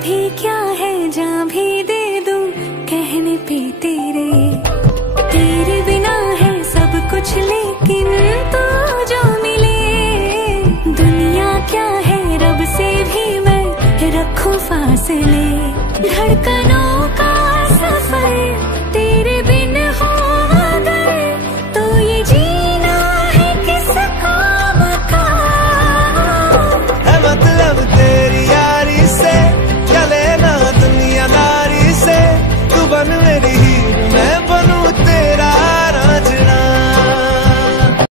भी क्या है, जहाँ भी दे दूं कहने पे तेरे। तेरे बिना है सब कुछ लेकिन तू जो मिले। दुनिया क्या है, रब से भी मैं रखूं फासले। धड़कन